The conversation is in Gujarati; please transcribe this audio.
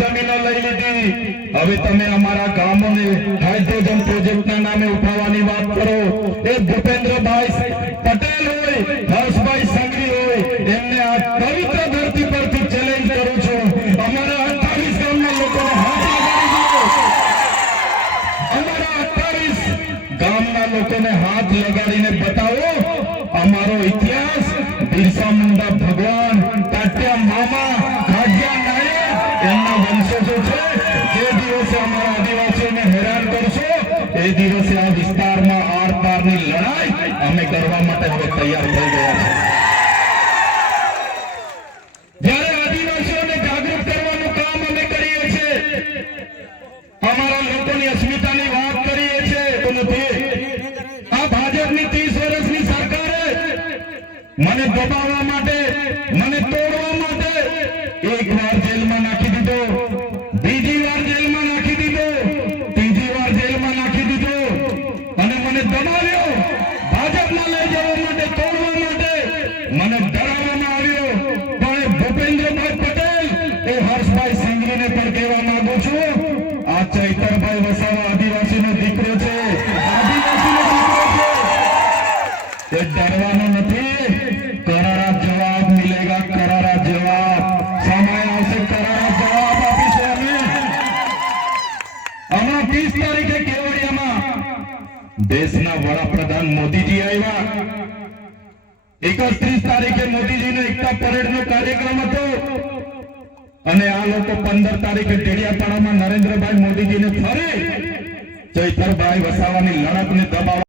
જમીનો લઈ લીધી, હવે તમે અમારા ગામોને હાઇડ્રોજન પ્રોજેક્ટના નામે ઉઠાવવાની વાત કરો। એ ભૂપેન્દ્રભાઈ પટેલ હોય, હર્ષભાઈ સંઘવી હોય, એમને આ પવિત્ર ધરતી પરથી ચેલેન્જ કરું છું, અમારા 28 ગામના લોકોને હાથ લગાડી દો। અમારા 28 ગામના લોકોને હાથ લગાડીને બતાવો અમારો ઇતિહાસ, બિરસા મુંડા ભગવાન, તાત્યા મામા, ખાડિયા નાયક એમના વંશજો છે। જે દિવસે અમારા આદિવાસીઓને હેરાન કરશો એ દિવસે આ વિસ્તારમાં આર પારની લડાઈ અમે કરવા માટે હવે તૈયાર થઈ ગયા છે। જ્યારે આદિવાસીઓને જાગૃત કરવાનું કામ અમે કરીએ છીએ, અમારા લોકોની અસ્મિતાની વાત કરીએ છીએ, તો નથી આ ભાજપની 30 વર્ષની સરકારે મને દબાવવા માટે, મને તોડવા માટે એક વાર જેલમાં નાખી દીધો, બીજી વાર જેલમાં નાખી દીધો, ત્રીજી વાર જેલમાં નાખી દીધો અને મને દબાવ્યો, ભાજપમાં લઈ જવા માટે, તોડવા માટે મને ડરાવવામાં આવ્યો। પણ ભૂપેન્દ્રભાઈ પટેલ એ હર્ષભાઈ સંઘવીને પણ કહેવા માંગુ છું, આ ચૈતરભાઈ વસાવા આદિવાસીનો દીકરો છે, આદિવાસીનો દીકરો છે, એ ડરવાનો નથી। करारा जवाब मिलेगा, करारा जवाब, समय आवश्यक करारा जवाब આપીશું અમે। હમણાં 30 તારીખે કેવડિયામાં દેશના વડાપ્રધાન મોદીજી આવ્યા, 31 તારીખે મોદીજીનો એકતા પરેડનો કાર્યક્રમ હતો અને આ લોકો 15 તારીખે ડેડિયાપાડામાં નરેન્દ્રભાઈ મોદીજીને ફરી ચૈતરભાઈ વસાવાની લડતને દબાવવા